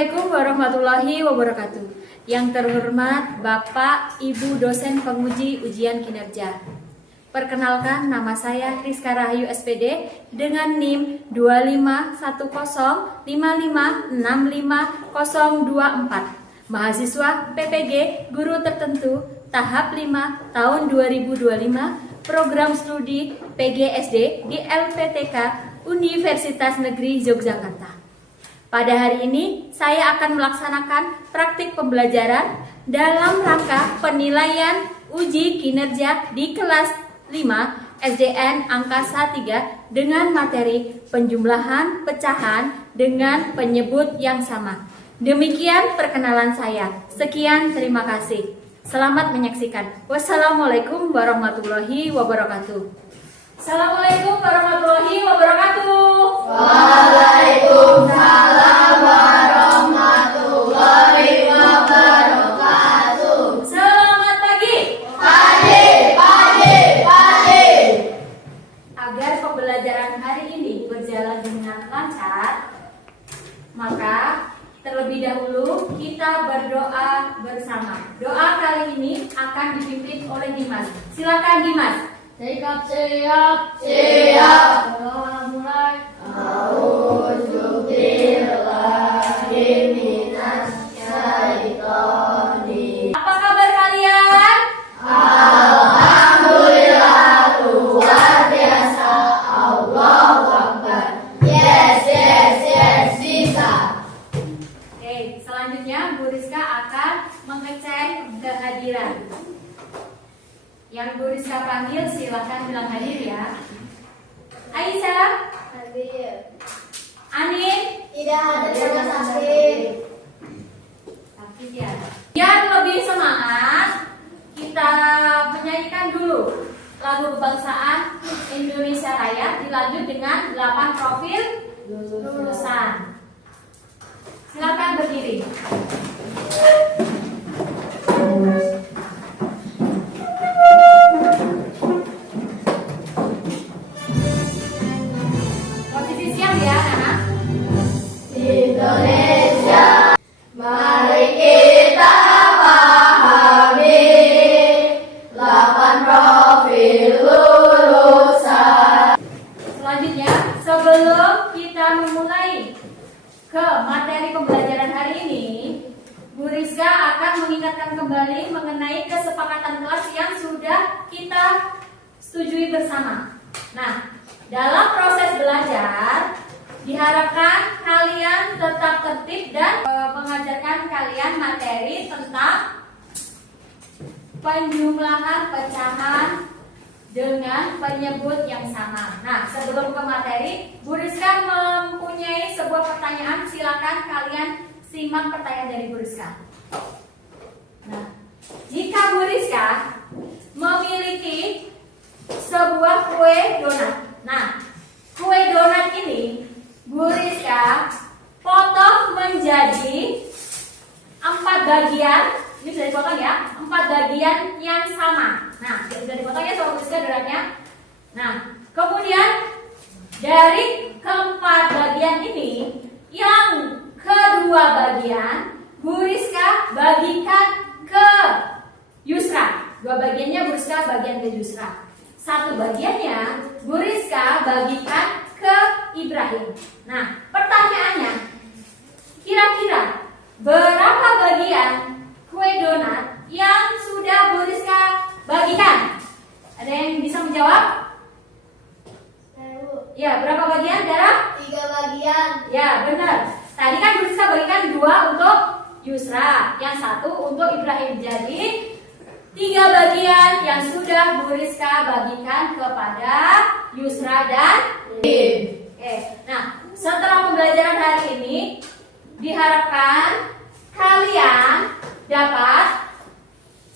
Assalamualaikum warahmatullahi wabarakatuh. Yang terhormat Bapak, Ibu dosen penguji ujian kinerja. Perkenalkan, nama saya Rizka Rahayu SPD dengan NIM 25105565024. Mahasiswa PPG Guru Tertentu tahap 5 tahun 2025, program studi PGSD di LPTK Universitas Negeri Yogyakarta. Pada hari ini, saya akan melaksanakan praktik pembelajaran dalam rangka penilaian uji kinerja di kelas 5 SDN Angkasa 3 dengan materi penjumlahan pecahan dengan penyebut yang sama. Demikian perkenalan saya. Sekian, terima kasih. Selamat menyaksikan. Wassalamualaikum warahmatullahi wabarakatuh. Assalamualaikum warahmatullahi wabarakatuh. Waalaikumsalam warahmatullahi wabarakatuh. Selamat pagi. Pagi. Agar pembelajaran hari ini berjalan dengan lancar, maka terlebih dahulu kita berdoa bersama. Doa kali ini akan dipimpin oleh Dimas. Silakan Dimas. Siap. Mulai. A'udzubillahi minasyaitonir. Apa kabar kalian? Alhamdulillah, luar biasa. Allahu Akbar. Yes, bisa. Oke, selanjutnya Bu Rizka akan mengecek kehadiran. Yang Bu Rizka panggil silakan bilang hadir ya. Aisyah, Hadir. Anin, Tidak ada rumah sakit. sakit ya. Biar lebih semangat, kita menyanyikan dulu lagu kebangsaan Indonesia Raya, dilanjut dengan 8 profil lulusan. Silakan berdiri. Posisi siap ya, anak. Indonesia, mari kita pahami 8 profil lulusan. Selanjutnya, sebelum kita memulai ke materi pembelajaran hari ini, Bu Rizka akan mengingatkan kembali mengenai kesepakatan kelas yang sudah kita setujui bersama. Nah, dalam proses belajar, diharapkan kalian tetap tertib dan mengajarkan kalian materi tentang penjumlahan pecahan dengan penyebut yang sama. Nah, sebelum ke materi, Bu Rizka mempunyai sebuah pertanyaan. Silakan kalian simak pertanyaan dari Bu Rizka. Nah, jika Bu Rizka memiliki sebuah kue donat. Nah, kue donat ini Bu Rizka potong menjadi 4 bagian. Ini sudah dipotong ya, 4 bagian yang sama. Nah, sudah dipotong ya sama Bu Rizka donatnya. Nah, kemudian dari keempat bagian ini, yang kedua bagian Bu Rizka bagikan ke Yusra. 2 bagiannya Bu Rizka bagian ke Yusra. 1 bagiannya Bu Rizka bagikan ke Ibrahim. Nah, pertanyaannya, kira-kira berapa bagian kue donat yang sudah Bu Rizka bagikan? Ada yang bisa menjawab? Ya, berapa bagian, Dara? 3 bagian. Ya, benar. Tadi kan Bu Rizka bagikan 2 untuk Yusra, yang 1 untuk Ibrahim. Jadi 3 bagian yang sudah Bu Rizka bagikan kepada Yusra dan Oke. Nah, setelah pembelajaran hari ini, diharapkan kalian dapat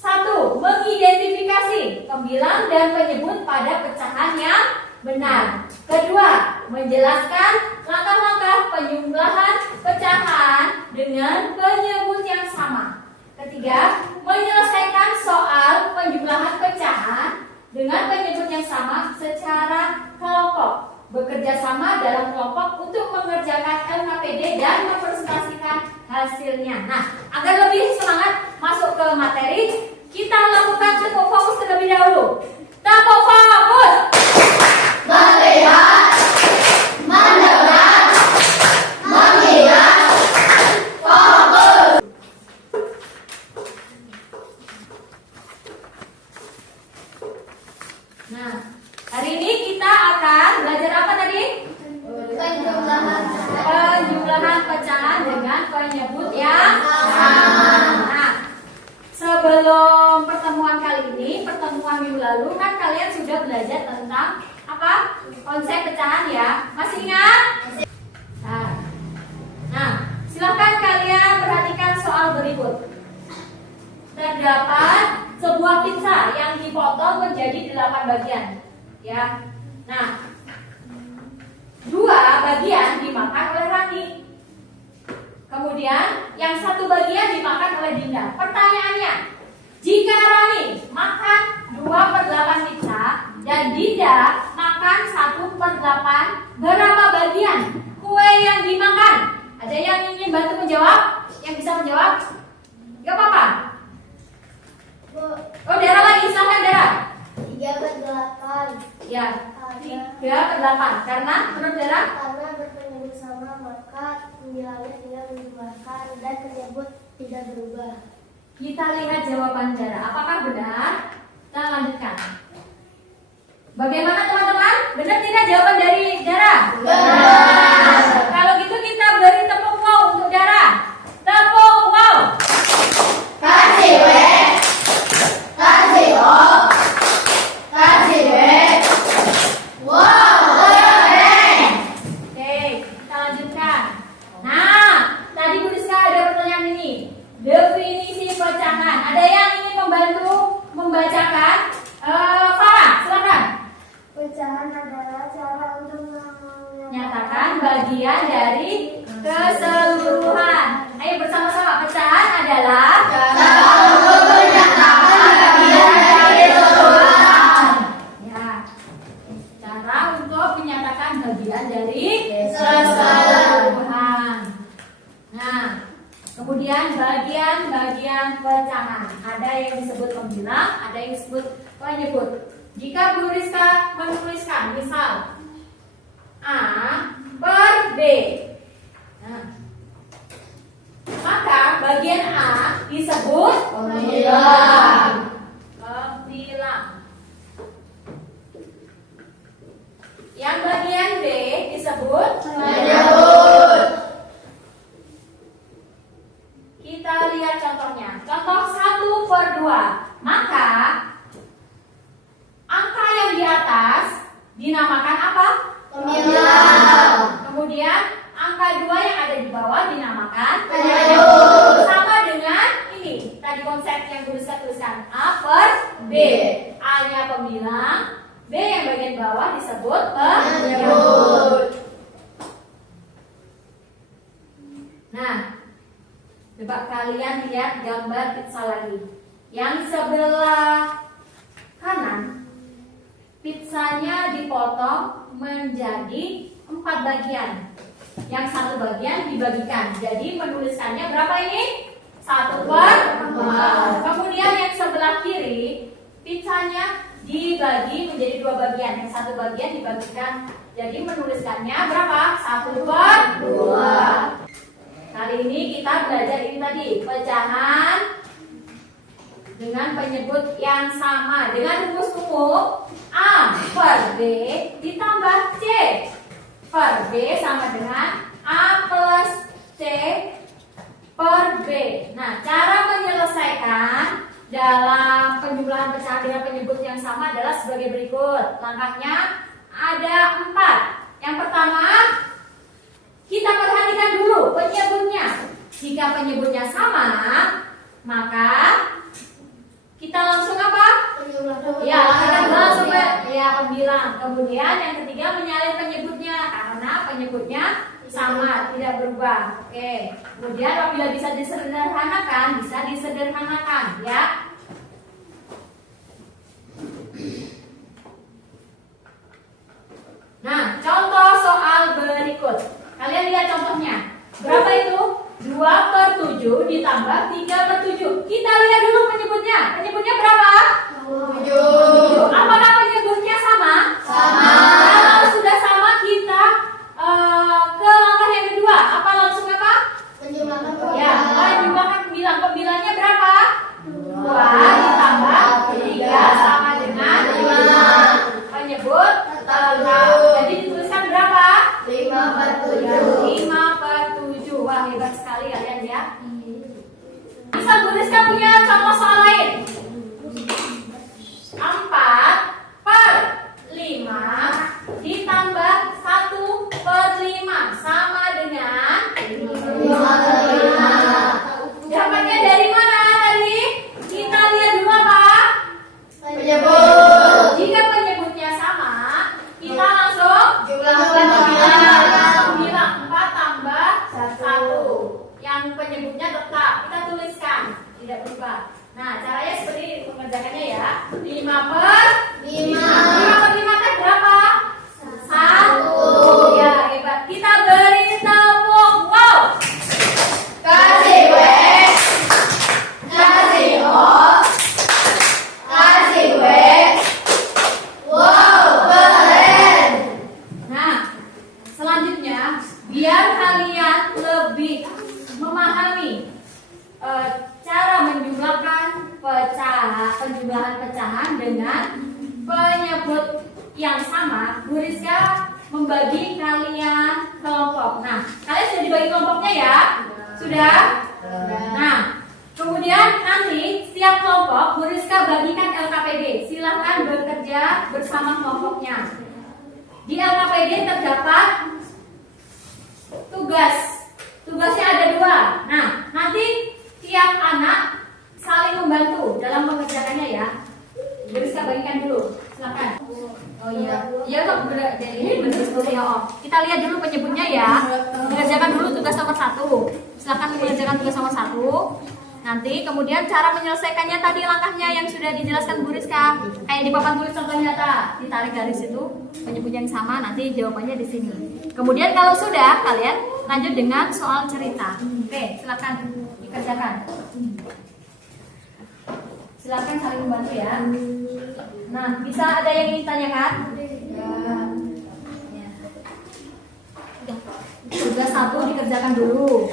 1. Mengidentifikasi pembilang dan penyebut pada pecahan yang benar. 2. Menjelaskan langkah-langkah penjumlahan pecahan dengan penyebut yang sama. 3. Menyelesaikan soal penjumlahan pecahan dengan penyebut yang sama secara kelompok. Bekerja sama dalam kelompok untuk mengerjakan LKPD dan mempresentasikan hasil hasilnya. Nah, agar lebih semangat masuk ke materi, kita lakukan tepuk fokus terlebih dahulu. Tepuk fokus. Melihat, mendengar, mengingat, fokus. Nah, hari ini kita akan belajar apa tadi? Penjumlahan pecahan dengan penyebut yang sama. Nah, sebelum pertemuan kali ini, pertemuan minggu lalu kan kalian sudah belajar tentang apa? Konsep pecahan ya. Masih ingat? Nah, silakan kalian perhatikan soal berikut. Terdapat sebuah pizza yang dipotong menjadi 8 bagian. Ya. Nah, 2 bagian dimakan oleh Rani. Kemudian yang 1 bagian dimakan oleh Dinda. Pertanyaannya, jika Rani makan 2/8 pizza dan Dinda makan 1/8, berapa bagian kue yang dimakan? Ada yang ingin bantu menjawab? Yang bisa menjawab? Gak apa-apa. Oh, Dara lagi, silahkan Dara. 3/8. Ya, 3/8. Karena menurut Dara? Karena berpenyebut sama maka nilainya tidak menjumlahkan dan penyebut tidak berubah. Kita lihat jawaban Dara. Apakah benar? Kita lanjutkan. Bagaimana teman-teman? Benar tidak jawaban dari Dara? Benar. Kalau gitu kita beri tepuk wow untuk Dara. Tepuk wow. Kasih W, kasih O, kasih W. Wow, keren. Oke, kita lanjutkan. Nah, tadi Bu Rizka ada pertanyaan ini. Definisi pecahan. Ada yang ingin membantu membacakan? Farah, silakan. Pecahan adalah cara untuk Nyatakan bagian dari keseluruhan. Ayo bersama-sama. Pecahan adalah cara untuk menyatakan bagian dari keseluruhan. ya, cara untuk menyatakan bagian dari Keseluruhan. Nah, kemudian bagian-bagian pecahan. Ada yang disebut pembilang, ada yang disebut penyebut. Jika Bu Rizka menuliskan, misal A per B, nah, maka bagian A disebut Pembilang. Pembilang. Yang bagian B disebut Menyebut. Kita lihat contohnya. Contoh 1/2. Maka angka yang di atas dinamakan apa? Pembilang. Kemudian angka 2 yang ada di bawah dinamakan Penyebut. sama dengan ini. Tadi konsep yang tuliskan A per B. A-nya pembilang, B yang bagian bawah disebut penyebut. Nah, coba kalian lihat gambar pizza lagi. Yang sebelah kanan, pizzanya dipotong menjadi 4 bagian. Yang 1 bagian dibagikan. Jadi menuliskannya berapa ini? 1/4. Kemudian yang sebelah kiri, pizzanya dibagi menjadi 2 bagian. Yang 1 bagian dibagikan. Jadi menuliskannya berapa? 1/2. Kali ini kita belajar ini tadi, pecahan dengan penyebut yang sama. Dengan rumus umum A per B ditambah C per B sama dengan A plus C per B. Nah, cara menyelesaikan dalam penjumlahan pecahan dengan penyebut yang sama adalah sebagai berikut. Langkahnya ada 4. Yang pertama, kita perhatikan dulu penyebutnya. Jika penyebutnya sama, maka kita langsung apa? Ya, kita langsung pembilang. Kemudian yang ketiga menyalin penyebutnya karena penyebutnya sama, tidak berubah. Oke. Kemudian apabila bisa disederhanakan, bisa disederhanakan, ya. Nah, contoh soal berikut. Kalian lihat contohnya. Berapa itu? 2/7 ditambah 3/7. Kita lihat dulu penyebutnya. Penyebutnya berapa? 7. Apakah penyebutnya sama? Sama. Kalau sudah sama kita ke langkah yang kedua. Apa langsung apa? Penjumlahan Ya, penjumlahan pembilang. Pembilangnya berapa? 2 ditambah 3 sama dengan 5. Penyebut tetap. Jadi dituliskan berapa? 5/7. 5/7. Wah, hebat sekali kalian ya. Bisa Bu Rizka punya contoh soal lain? 4/5 ditambah 1/5 sama dengan 5/5. dapatnya dari mana tadi? Kita lihat dulu apa? Penyebut. Jika penyebutnya sama, kita langsung Jumlahkan bilang 4 tambah 1. Yang penyebutnya tetap kita tuliskan, tidak berubah. Nah, caranya seperti ini mengerjakannya ya. 5/5. 5/5 teh berapa? 1. Ya, hebat. Kita beri tepuk. Wow. Kasih W, kasih O, kasih W. Wow, keren. Nah, selanjutnya biar kalian lebih memahami cara menjumlahkan penjumlahan pecahan dengan penyebut yang sama, Bu Rizka membagi kalian kelompok. Nah, kalian sudah dibagi kelompoknya ya? Sudah? Nah, kemudian nanti setiap kelompok Bu Rizka bagikan LKPD. Silahkan bekerja bersama kelompoknya. Di LKPD terdapat tugas. Tugasnya ada 2. Nah, nanti tiap anak saling membantu dalam mengerjakannya ya. Bu Rizka bagikan dulu. Silakan. Oh iya. Iya kok jadi benar seperti ya Om. Kita lihat dulu penyebutnya ya. Mengerjakan dulu tugas nomor 1. Silakan mengerjakan tugas nomor 1. Nanti kemudian cara menyelesaikannya tadi langkahnya yang sudah dijelaskan Bu Rizka. Kayak di papan tulis contoh nyata, ditarik garis itu penyebut yang sama, nanti jawabannya di sini. Kemudian kalau sudah, kalian lanjut dengan soal cerita. Oke, silakan dikerjakan. Silakan saling membantu ya. Nah, bisa ada yang ingin tanyakan? Ya. Tugas 1 dikerjakan dulu.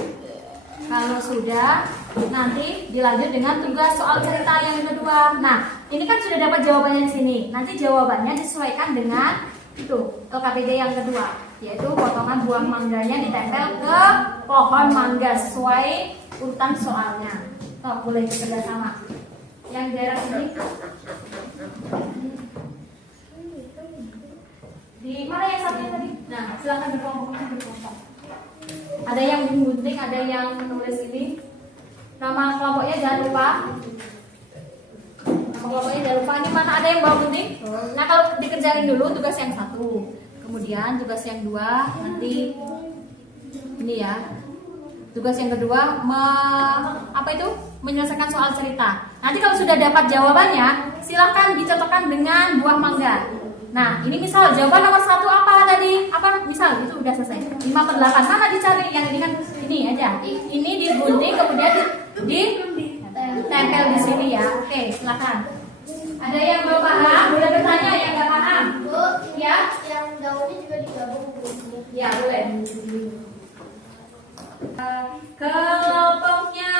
Kalau sudah, nanti dilanjut dengan tugas soal cerita yang kedua. Nah, ini kan sudah dapat jawabannya di sini. Nanti jawabannya disesuaikan dengan itu LKPD yang kedua, yaitu potongan buah mangganya ditempel ke pohon mangga sesuai urutan soalnya. Oh, boleh bekerja sama. Yang daerah sini. Di mana yang satunya tadi? Nah, silakan berkelompok. Ada yang gunting, ada yang menulis ini. Nama kelompoknya jangan lupa. Nama kelompoknya jangan lupa. Ini mana ada yang bawa gunting? Nah, kalau dikerjain dulu tugas yang 1. Kemudian tugas yang 2 nanti ini ya. Tugas yang kedua menyelesaikan soal cerita. Nanti kalau sudah dapat jawabannya, silahkan dicocokkan dengan buah mangga. Nah, ini misal jawaban nomor 1 apa tadi? Apa misal itu udah selesai. 5/8 mana dicari? Yang ini kan ini aja. Ini digunting kemudian ditempel di sini ya. Oke, silakan. Ada yang belum paham? Boleh bertanya yang nggak paham. Bu, Ya? yang daunnya juga digabung Bu. Ya, boleh. Kelompoknya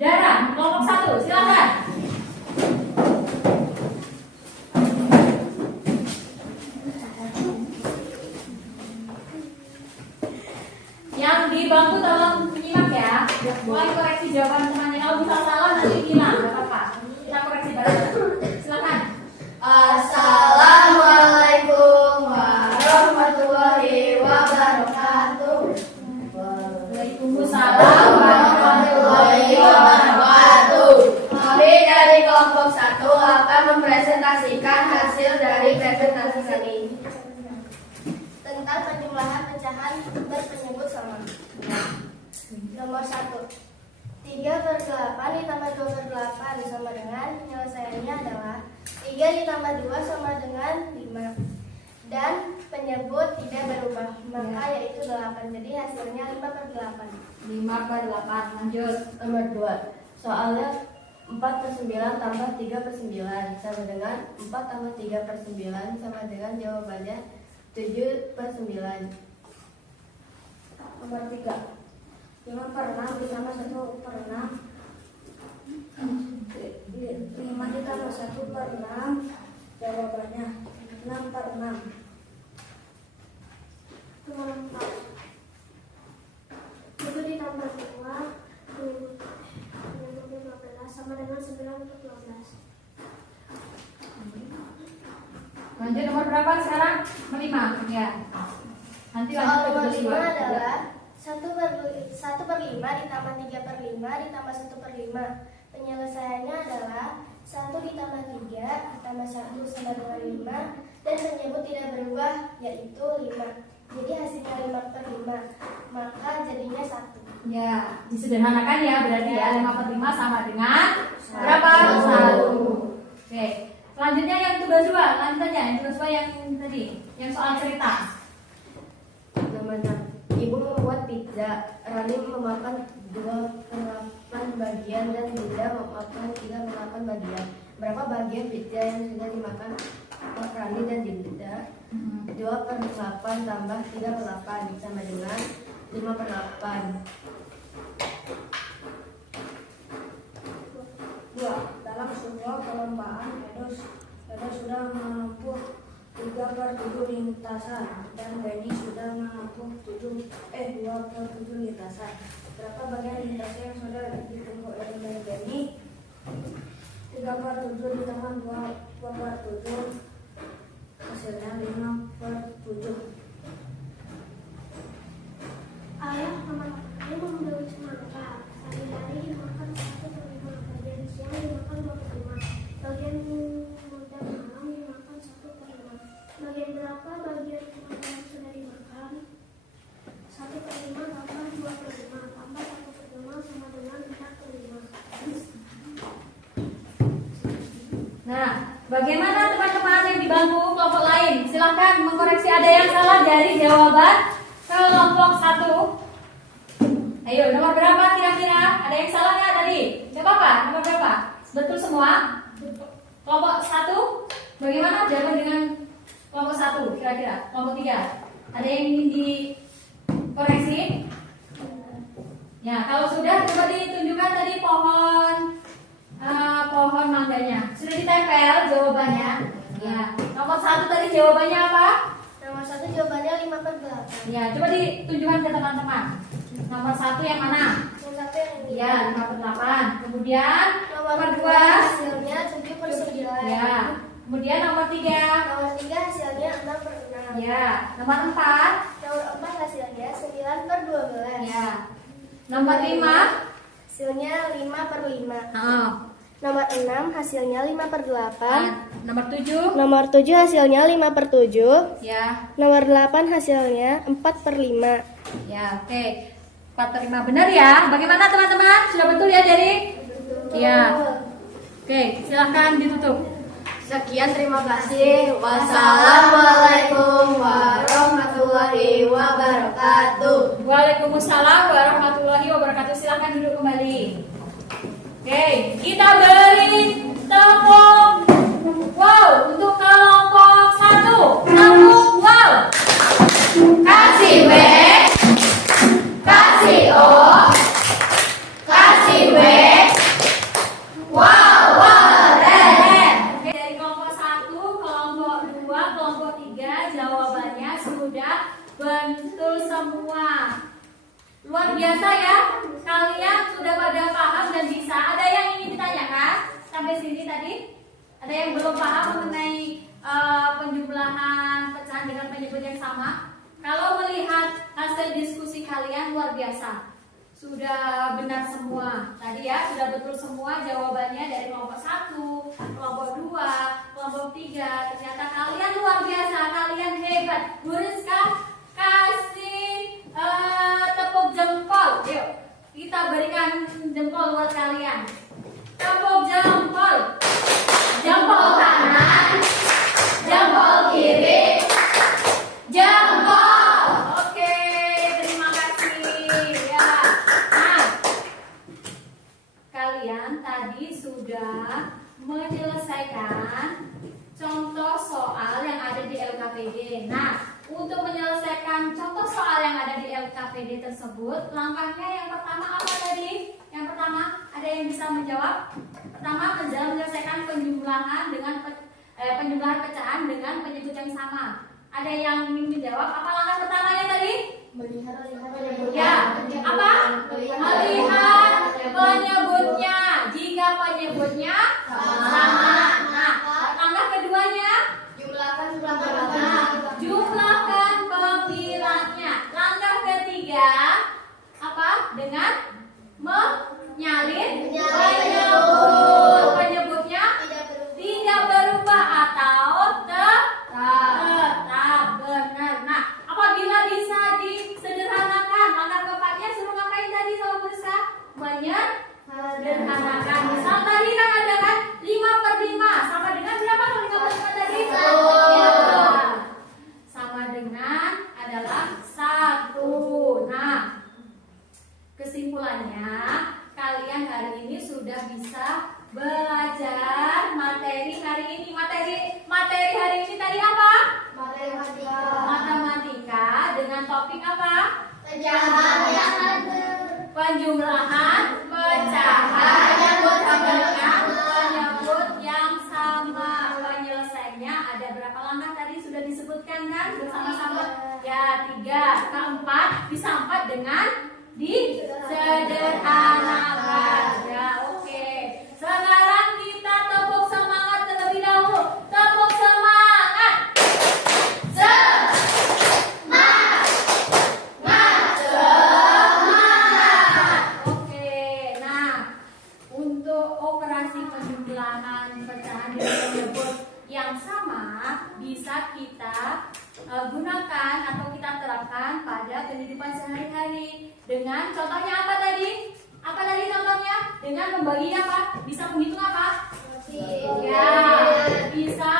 Dara, kelompok 1, silakan. Yang di bangku tolong menyimak ya. Mulai koreksi jawaban temannya. Kalau bisa salah nanti bilang, nggak apa-apa. Kita koreksi bareng. Silakan. Assalamualaikum warahmatullahi wabarakatuh. Waalaikumsalam warahmatullahi wabarakatuh. Kami dari kelompok 1 akan mempresentasikan hasil dari presentasi kali ini tentang penjumlahan pecahan berpenyebut sama. Nomor 1, 3/8 ditambah 2/8 sama dengan, penyelesaiannya adalah 3 ditambah 2 sama dengan 5. dan penyebut tidak berubah, maka yaitu 8. Jadi hasilnya 5/8. 5/8. Lanjut. Nomor 2. Soalnya 4/9 tambah 3/9 sama dengan 4 tambah 3/9 sama dengan jawabannya 7/9. Nomor 3. 5/6 ditambah 1/6. 5 ditambah 1/6. Jawabannya 6/6. Nomor 4. 7 ditambah 2 15 sama dengan 9/12. Lanjut nomor berapa sekarang? Nomor 5. Ya. Nanti Soal lanjut nomor ke 5 kedua. adalah 1/5 ditambah 3/5 ditambah 1/5. Penyelesaiannya adalah 1 ditambah 3 ditambah 1 sama dengan 5 dan penyebut tidak berubah yaitu 5. Jadi hasilnya 5/5, maka jadinya 1. Ya, disederhanakan ya, berarti ya 5/5 sama dengan berapa? 1. Oke. Selanjutnya yang tugas 2, lanjut aja yang tugas 2 yang tadi, yang soal cerita. Nomor 6. Ibu membuat pizza. Rani memakan 2/8 bagian dan Dinda memakan 3/8 bagian. Berapa bagian pizza yang sudah dimakan Rani dan Dinda? 2/8 tambah 3/8 sama dengan 5/8. 2. Dalam sebuah perlombaan Edo sudah menempuh 3/7 lintasan dan Benny sudah menempuh 2/7 lintasan. Berapa bagian lintasan yang sudah ditempuh Edo dan Benny? 3/7 ditambah 2/7 hasilnya 5/7. Ayah sama ayah membeli semangka. Hari-hari dimakan 1/5, bagian siang dimakan 2/5, bagian muda malam dimakan 1/5. Bagian berapa bagian semangka yang sudah dimakan? 1/5 tambah 2/5 tambah 1/5 sama dengan 4/5. Nah, bagaimana teman-teman yang di bangku kelompok lain? Silahkan mengkoreksi ada yang salah dari jawaban kelompok 1. Ayo, nomor berapa kira-kira? Ada yang salah nggak tadi? Gak apa-apa, nomor berapa? Betul semua? Kelompok 1, bagaimana jawaban dengan kelompok 1 kira-kira? Kelompok 3, ada yang ingin dikoreksi? Ya, kalau sudah coba ditunjukkan tadi pohon mangganya. Sudah ditempel jawabannya. Ya, nomor 1 tadi jawabannya apa? Nomor 1 jawabannya 5/8. Ya, coba ditunjukkan ke teman-teman. Nomor 1 yang mana? Yang satu yang ini. Ya, 5/8. Kemudian Nomor 2 2. hasilnya 7/9. Ya. Kemudian nomor 3. Nomor 3 hasilnya 6/6. Ya. Nomor 4. Nomor 4 hasilnya 9/12. Ya. Nomor 5. Hasilnya 5/5. Oh. Nomor 6 hasilnya 5/8. Nomor 7. Nomor 7 hasilnya 5/7. Ya. Nomor 8 hasilnya 4/5. Ya, oke. 4/5 benar ya. Bagaimana teman-teman? Sudah betul ya, Jerry? Ya. Oke, silahkan ditutup. Sekian, terima kasih. Wassalamualaikum warahmatullahi wabarakatuh. Waalaikumsalam warahmatullahi wabarakatuh. Silahkan duduk kembali. Oke, kita beri tepuk wow untuk kelompok 1. Tepuk wow. Kasih B, kasih O, kasih B. Wow, keren. Oke, dari kelompok 1, kelompok 2, kelompok 3 jawabannya sudah betul semua. Luar biasa ya. Kalian sudah pada paham dan bisa. Ada yang ingin ditanyakan sampai sini tadi? Ada yang belum paham mengenai penjumlahan pecahan dengan penyebut yang sama? Kalau melihat hasil diskusi kalian luar biasa. Sudah benar semua. Tadi ya sudah betul semua jawabannya dari kelompok 1, kelompok 2, kelompok 3. Ternyata kalian luar biasa, kalian hebat. Bu Rizka kasih tepuk jempol. Yuk, kita berikan jempol buat kalian. Tepuk jempol. Jempol kanan, jempol kiri, Jempol. Oke, terima kasih. Ya. Nah, kalian tadi sudah menyelesaikan contoh soal yang ada di LKPD. Nah, untuk menyelesaikan contoh soal yang ada di LKPD tersebut, langkahnya yang pertama apa tadi? Yang pertama, ada yang bisa menjawab? Pertama, menyelesaikan penjumlahan dengan penjumlahan pecahan dengan penyebut yang sama. Ada yang ingin menjawab? Apa langkah pertamanya tadi? Melihat Ya, apa? Melihat penyebutnya. Jika penyebutnya sama. Nah, langkah keduanya? Nah, jumlahkan pembilangnya. Langkah ketiga apa? Dengan menyalin penyebut. Penyebutnya tidak berubah atau tetap benar. Nah, apabila bisa disederhanakan, langkah keempatnya suruh ngapain tadi sama Bursa? Menyederhanakan. Misal tadi kan ada kan 5/5 sama dengan berapa kalau 5/5 tadi? Ya. Sama dengan adalah 1. Nah, kesimpulannya kalian hari ini sudah bisa belajar materi hari ini. Materi hari ini tadi apa? Matematika dengan topik apa? Penjumlahan, pecahan, penyebut yang sama. Penyelesaiannya ada berapa langkah tadi sudah disebutkan kan bersama-sama? Ya, 3. Keempat bisa 4 dengan disederhanakan. Ya, oke. Sekarang kita tepuk semangat terlebih dahulu. Tepuk semangat. Oke. Nah, untuk operasi penjumlahan pecahan dan penyebut yang sama bisa kita gunakan atau kita terapkan pada kehidupan sehari-hari. Dengan contohnya apa tadi? Apa tadi contohnya? Dengan membagi apa? Bisa menghitung apa? Ya, bisa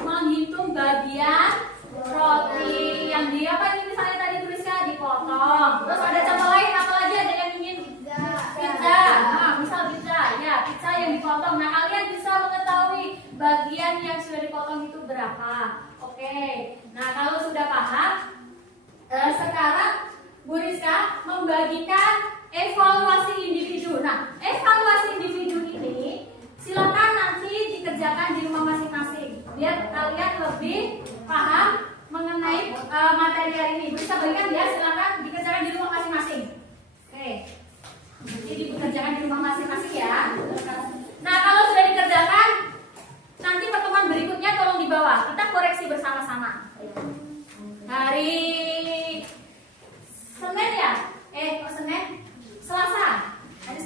menghitung bagian roti yang di apa ini misalnya tadi tulisnya dipotong. Terus ada contoh lain apa lagi ada yang ingin? Pizza. Nah, misal pizza. Ya, pizza yang dipotong. Nah, kalian bisa mengetahui bagian yang sudah dipotong itu berapa. Oke. Nah, kalau sudah paham, sekarang Bu Rizka membagikan evaluasi individu. Nah, evaluasi individu ini silakan nanti dikerjakan di rumah masing-masing biar kalian lebih paham mengenai materi hari ini. Bisa bagikan ya, silakan dikerjakan di rumah masing-masing. Oke. Jadi dikerjakan di rumah masing-masing ya. Nah, kalau sudah dikerjakan, nanti pertemuan berikutnya tolong dibawa. Kita koreksi bersama-sama. Hari Senin ya? Senin? Selasa. Hari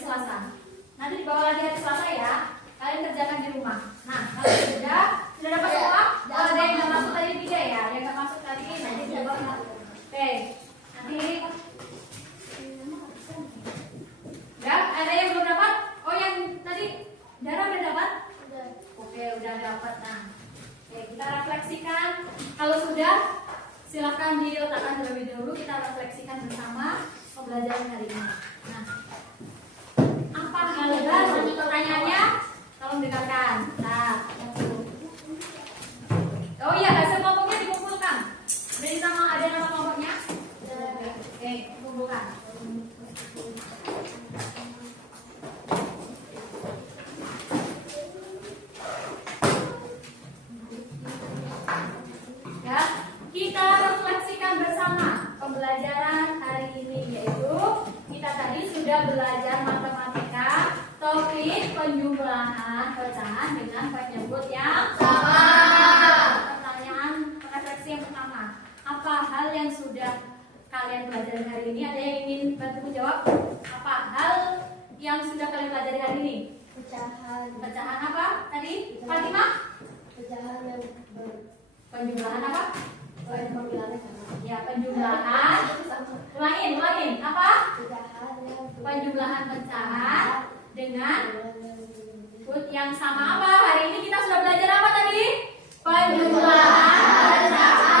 Selasa. Nanti dibawa lagi hari Selasa ya. Kalian kerjakan di rumah. Nah, kalau sudah dapat semua? Kalau ada yang nggak masuk tadi 3 ya. Yang nggak masuk tadi nanti dibawa. Oke. Nanti ya, ada yang belum dapat? Oh, yang tadi Dara udah dapat? Oke, udah dapat. Nah, oke, kita refleksikan. Kalau sudah, silakan diletakkan terlebih dahulu. Kita refleksikan bersama pembelajaran hari ini. Nah, apa hal pertanyaannya? Tolong dengarkan. Nah, oh iya, hasil kelompoknya dikumpulkan. Ada nama kelompoknya? Oke, kumpulkan. Ya, kita refleksikan bersama pembelajaran hari ini, yaitu kita tadi sudah belajar matematika, topik penjumlahan pecahan dengan penyebut yang sama. Pertanyaan refleksi yang pertama, apa hal yang sudah kalian pelajari hari ini? Ada yang ingin bantu menjawab? Apa hal yang sudah kalian pelajari hari ini? Pecahan apa tadi? Fatimah? Pecahan yang Penjumlahan apa? pembilangan sama. Ya, penjumlahan. Ulangin. Apa? Penjumlahan pecahan dengan put yang sama apa? Hari ini kita sudah belajar apa tadi? Penjumlahan pecahan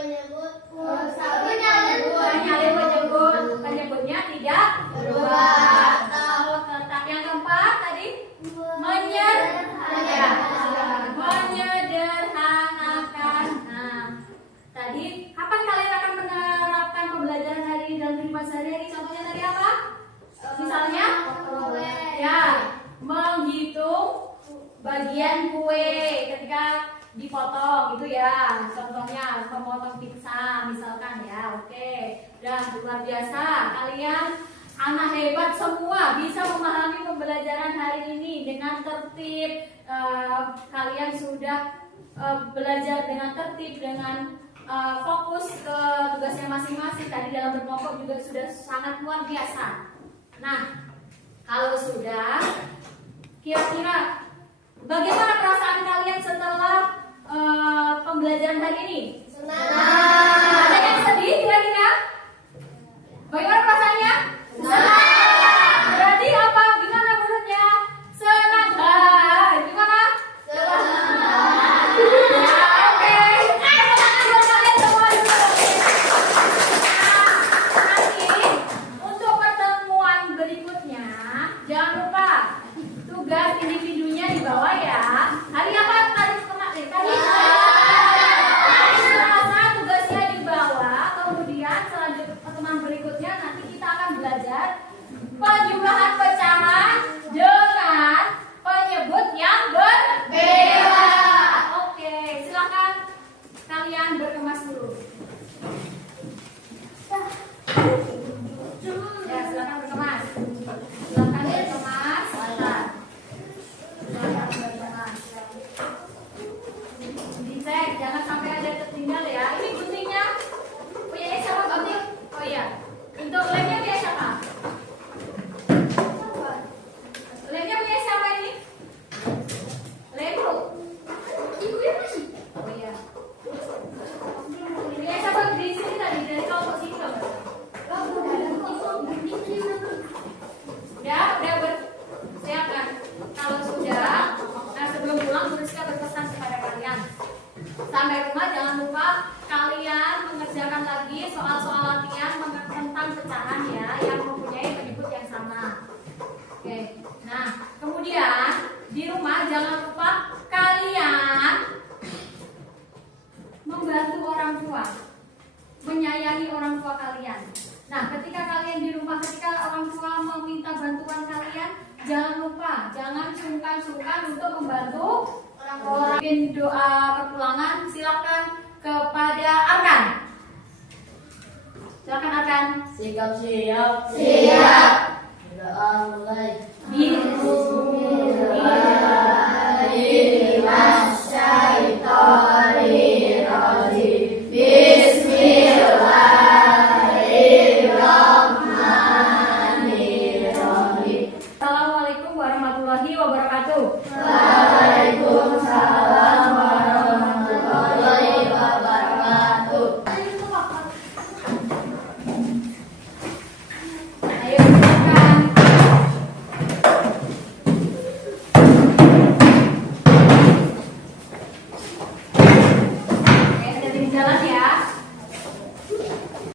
Penyebut. Penyebutnya tidak Berubah. Oh, tetap. Yang keempat tadi menyederhanakan. Nah, tadi kapan kalian akan menerapkan pembelajaran hari ini dalam kehidupan sehari-hari? Contohnya tadi apa? Misalnya, ya, menghitung bagian kue ketika dipotong gitu ya. Contohnya memotong pizza misalkan ya. Oke. Dan luar biasa kalian anak hebat semua bisa memahami pembelajaran hari ini dengan tertib. Kalian sudah belajar dengan tertib, dengan fokus ke tugasnya masing-masing. Tadi dalam berkelompok juga sudah sangat luar biasa. Nah, kalau sudah, kira-kira bagaimana perasaan kalian setelah pembelajaran hari ini? Ada yang sedih kira-kira? Bagaimana perasaannya? Berarti apa? Gimana menurutnya? Senang. Gimana? Ya, oke. Buat kalian semua dulu. Nanti untuk pertemuan berikutnya jangan lupa tugas individunya di bawah ya. Hari apa tadi? Tadi Selasa tugasnya di bawah. Kemudian selanjutnya pertemuan berikutnya nanti kita akan belajar penjumlahan pecahan dengan penyebut yang berbeda. Oke, silakan kalian berkemas dulu. Ya, silakan berkemas. Silakan berkemas. Silakan berkemas. Dicek, jangan sampai ada tertinggal ya. Ini guntingnya punya siapa gunting? Oh iya. Untuk lemnya punya siapa? Lemnya punya siapa ini? Lembu. Ibunya masih. Oh iya. Punya siapa di sini tadi dari kelompok sini loh. Udah bersiapkan. Kalau sudah, nah sebelum pulang guru Rizka berpesan kepada kalian. Sampai rumah jangan lupa kalian mengerjakan lagi soal-soal latihan tentang pecahan ya yang mempunyai penyebut yang sama. Oke. Nah, kemudian di rumah jangan lupa kalian membantu orang tua, menyayangi orang tua kalian. Nah, ketika kalian di rumah, ketika orang tua meminta bantuan kalian, jangan lupa, jangan sungkan-sungkan untuk membantu orang tua. Mungkin doa perpulangan, silakan kepada Arkan. Silakan Arkan. Siap. Siap. Doa mulai. Bismillah.